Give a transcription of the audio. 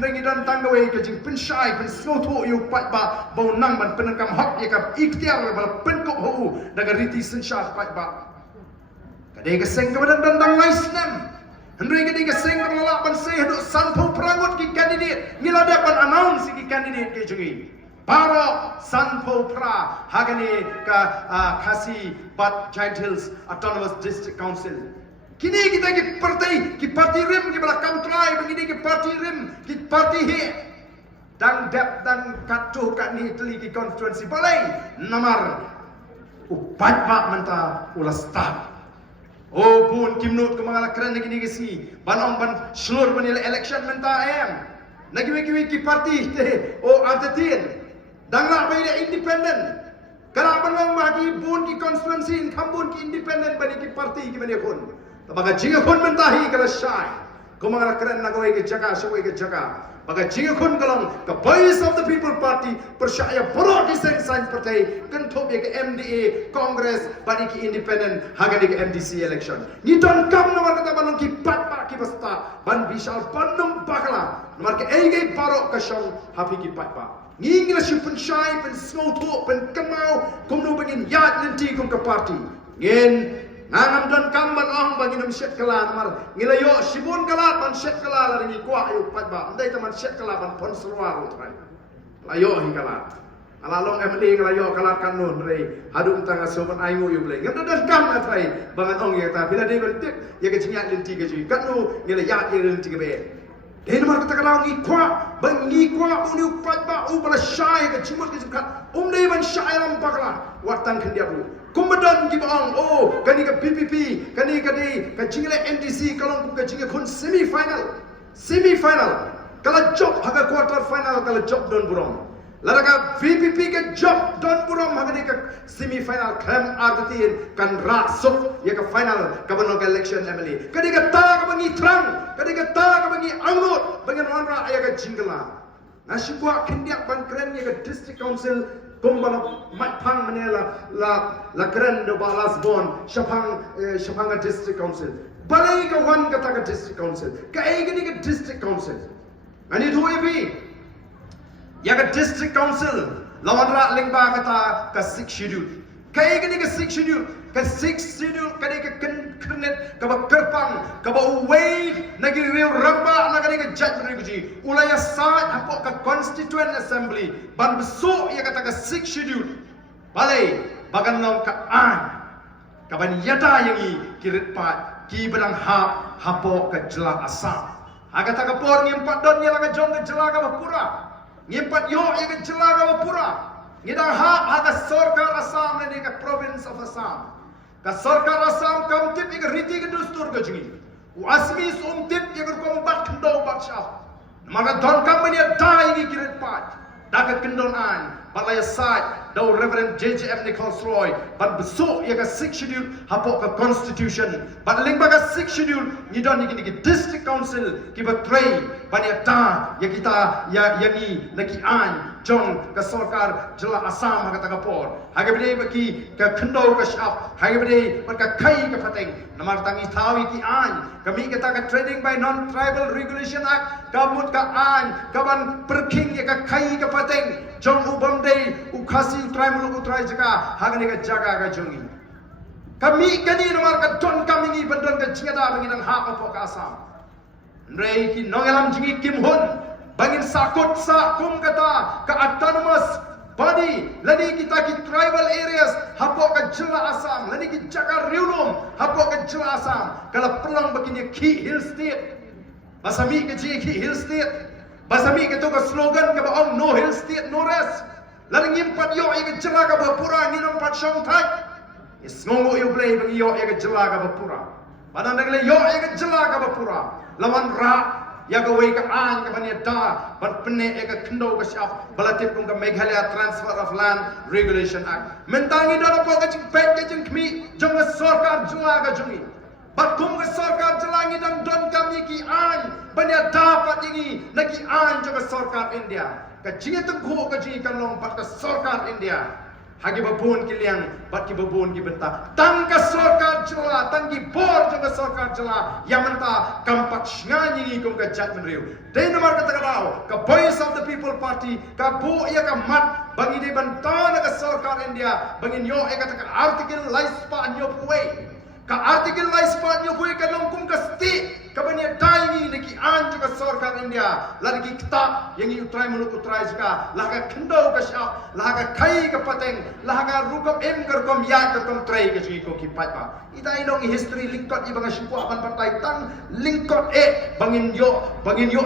nagi dan tanggawai ke jing pensyai pen snoto yu pat ba bau nang ban penengkam hak ya ka ikhtiar ba penkop hu daga riti sensat pat ba kadai ke seng ke dan dang laisnam hendai kadai ke seng ke la ban se hadu sanpo prangot ki candidate ngila dapat announce ki candidate ke jungi Baro Sanpo Pra Hagani ka Khasi Bat Giant Hills Autonomous District Council. Kini kita ki parti rim ki bala kamtrai begini ki parti rim ki parti he dan dep dan katuh kat ni teli ki constituency balai namar upat pak menta ulah start. Oh pun kimnut ke mangala keren lagi ni si banong ban seluruh banil election menta em. Nagi ki parti oh antetin. Danglah bayi dia independen. Kalau banong bagi pun ki constituency kambun ki independen bagi ki parti ki mana pun. Baga jika kun mentahi kalau syai. Kau mangala keren nak away ke jaga, seway ke jaga. Baga jika kun kalau ke Voice of the People Party percaya perlu disengsan partai kentup ya ke MDA Congress bagi ki independen haga di ke MDC election. Ni don kam nomor kata banong ki pat ki basta ban bisal panum bakla nomor ke ege parok kasong hapi ki pat ngingila si pensyai pen snoto pen kemau kumno bangin yat lenti kum ke parti ngin ngangam don kamban ong bangin set kala mar ngila yo sibun kala ban set kala la ni kwa ayu pat ba ndai taman set kala ban pon selwa utrai layo hi kala ala long MD kala yo kala kanun rei hadu tanga soban ayu yu ble ngam don kam atrai bangan ong ya ta bila dei bentik ya ke cinyak lenti ke ji kanu ngila yat ye lenti ke be Dei nomor kata kalau ngi kwa uni upat ba ubala syai ke cimut ke jengkat dei ban syai lam bakla watan kendia bu kumbadan gi bang oh kani ke PPP kani ka jingle MDC kalau ku ka jingle kun semi final kalau job haga quarter final kalau job don burong Laraga VPP ke job don buram hagani ke semi final krem artiin kan rasuk ya ke final kabanong election emily kadi ka ta ka bangi trang kadi ka ta ka bangi angut bangan wanra aya ka jingla nasibwa kindiak ban kren ya ke district council kumbala matpang manela la kren do balas bon shapang ka district council balai ka wan ka ta ka district council ka ai gani ka district council ani dhuevi Ya ke district council lawan rak lingba kata ke 6 schedule. Kai gini ke 6 schedule, kani ke kernet ke kerpang ke uway nagi riu ramba nagani ke judge reguji. Ulaya saat hapok ke constituent assembly ban besok ya kata ke 6 schedule. Balai bagan long ke an. Kaban yada yang kirit pat ki bedang hapok ke jelak asam. Agak tak por ngimpat don ya laga jong ke jelak ke pura. Ngimpat yo ya ke jelaga wapura ngidang haga sarkar Assam ni ke province of Assam ka sarkar Assam kam tip ke riti ke dustur ke jingi asmi tip ya ke kombat kendo baksha maka don kam ni dai ni kirit pat dak kendon an balaya sat do Reverend JJM Nicholas Roy ban besok ya ke 6 schedule hapok ke constitution ban lingba ke 6 schedule ni don ni ke district council ki betray ban ya ta ya kita ya ni naki an jong ke sarkar jela Assam kata kapor hage bede baki ke kendo ke shap hage bede ka kai ke pateng namar tangi thawi ki an kami kita ke trading by non tribal regulation act kamut ka an kaban perking ya ka kai ke pateng jong ubam dei ukhasi tribal utrai jaka hage ke jaga ka jongi kami kani namar ka don kami ni bandon ke jingada bangin hak apa ka Assam Rei ki nongelam jingi Kim Hun bangin sakut sakum kata ke autonomous body lani kita ki tribal areas hapok ke jela Assam lani ki jaga riulum hapok ke jela Assam kalau pelang begini ki hill state basami ke ji ki hill state basami ke tu ke slogan ke baong no hill state no rest lani ngimpat yo ke jela ke bapura nginom pat syongtai isngongo yo play bagi yo ke jela ke bapura padang dagle yo ke jela ke bapura lawan ra ya ga wei ka an ka bania da ban pene e ka khndo ka shap balatip kum ka Meghalaya Transfer of Land Regulation Act mentangi da ko ka jing pet ka jing khmi jong ka sarkar jula ka jungi bat kum ka sarkar jalangi dang don kami ki an bania da pat jingi naki an jong ka sarkar India ka jingi tu ko ka jingi kan long pat ka sarkar India hagi babon ki liang bat ki babon ki benta tang ka sarkar sorkar jela tanggi bor juga sorkar jela yang mentah kampat nganyi kong ke judgment riu. Denmark kata kadau ke Voice of the People Party ke bu ia ke mat bangi di bantana ke sorkar India bangi nyo kata ke artikel laispa nyo puai. Ka artikel laispa nyo puai ke longkung ke sti ke bani daingi neki an juga sorkar India lagi kita yang utrai muluk utrai juga laga kendau ke syap laga kai ke pateng laga rukam gerkom ya gerkom trai ke sigi ko kipat pa ita inong history lingkot ibang syuku akan pantai tang lingkot bangin yo